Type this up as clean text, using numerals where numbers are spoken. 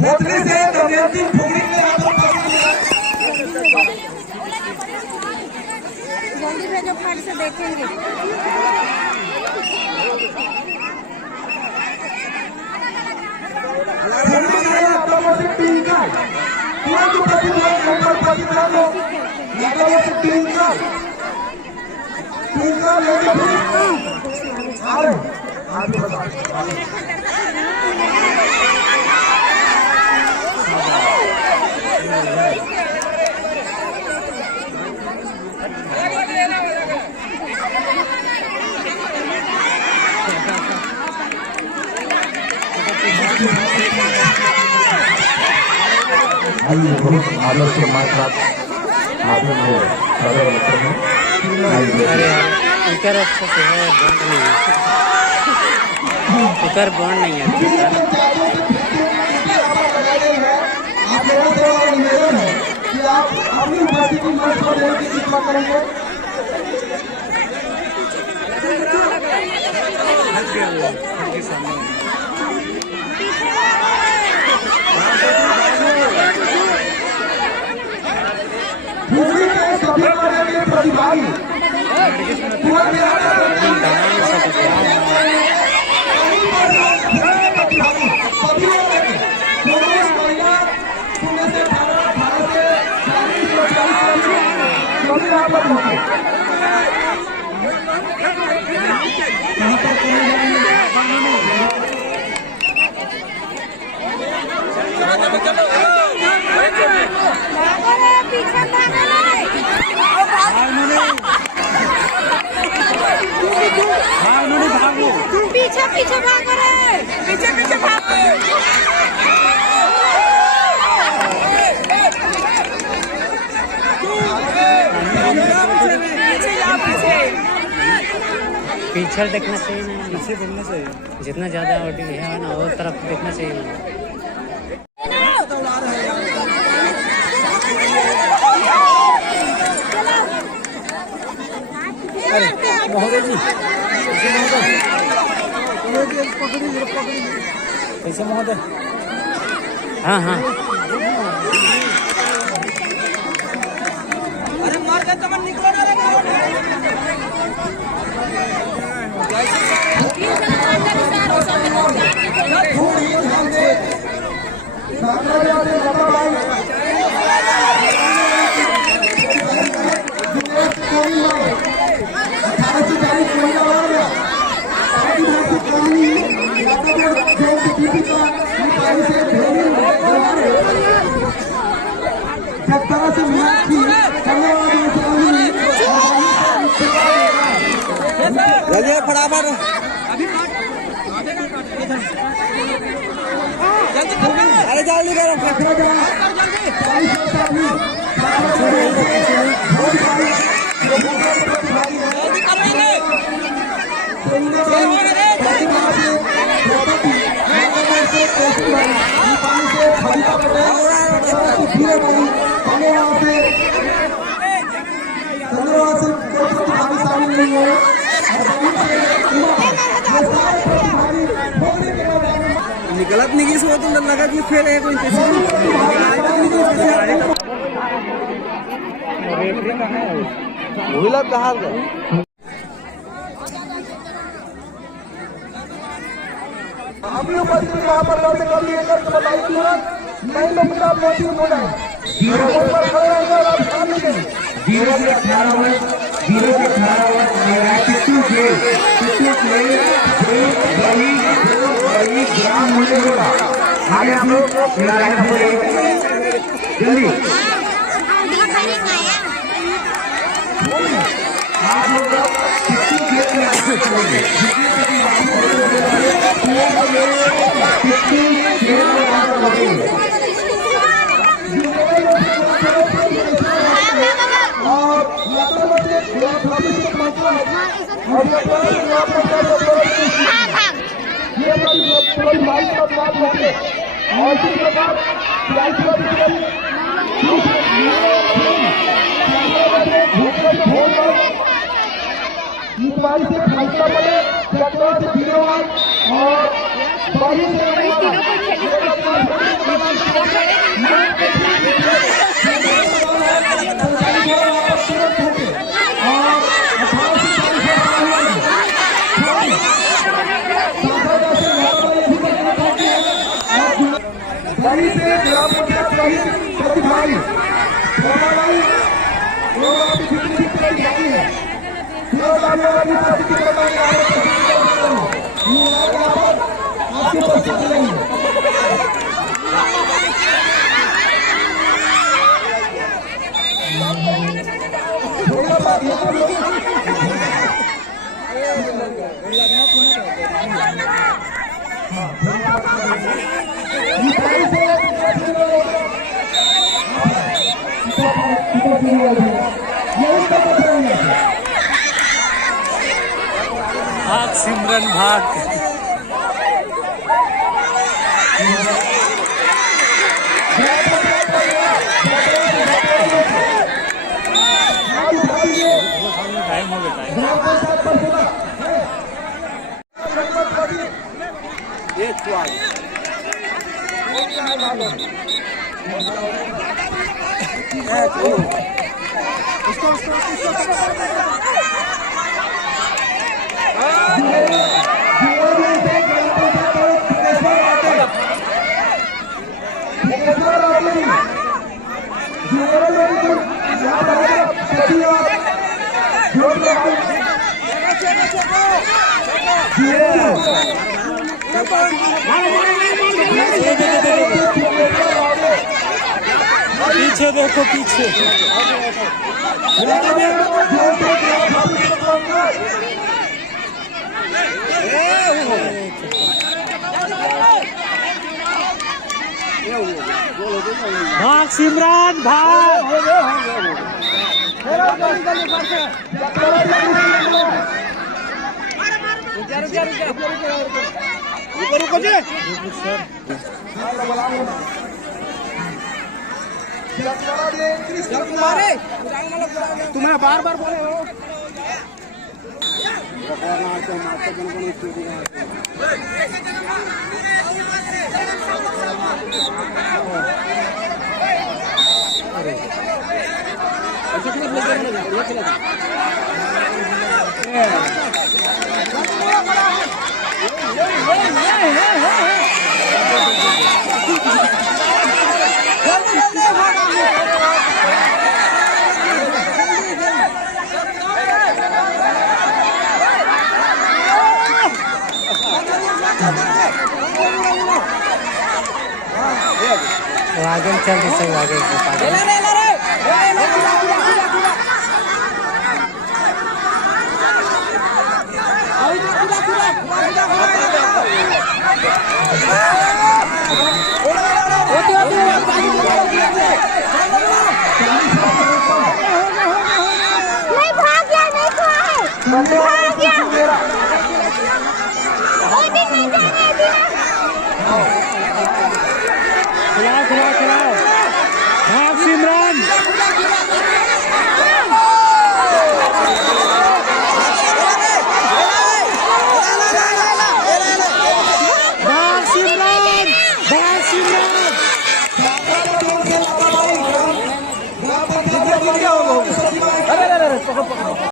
भोसड़ी से दमयंती फुगड़ी में जल्दी भेजो, फट से देखेंगे। बहुत आदर के मात्रा आदमी है सारे बच्चों में स्पीकर अच्छे से है, बॉन्ड नहीं है, स्पीकर बॉन्ड नहीं है आप लोगों से निवेदन है कि आप अपनी उपस्थिति मंच पर देने की कृपा करेंगे। मूवी के सभी माननीय प्रतिभागी पीछे पीछे भागो रे, पीछे पीछे भागो। पीछे देखना चाहिए ना, पीछे देखना चाहिए, जितना ज्यादा ऑडियो है ना वो तरफ देखना चाहिए ना। महोदय जी कैसे महोदय? हाँ हाँ अरे मार के तमन निकलो ना रे। फटाफट अरे जल्दी करो गलत नहीं की सोच तुम लगा कि फेल है कोई वही लग कहा अभी उपस्थित यहाँ पर लौटे कर लिए करके बताइए तुरंत नहीं लोग मेरा मौजूद हो जाए जीरो पर खड़े रहेंगे और आप सामने देंगे जीरो के 18 वर्ष वही ग्राम मूल्य होगा आगे हम लोग जल्दी आप लोग और वहीं से ग्राम पंचायत रहित प्रतिभागी सोनाबाई लोग आपकी जितनी भी जाती है आपकी उपस्थिति नहीं है। भाग सिमरन भाग। टाइम हो गया पीछे देखो पीछे। भाग सिमरन भाग। तुम्हें बार बार बोले हो आगे चल सही आगे नहीं भाग गया, नहीं भाग गया। नहीं जाने दिया।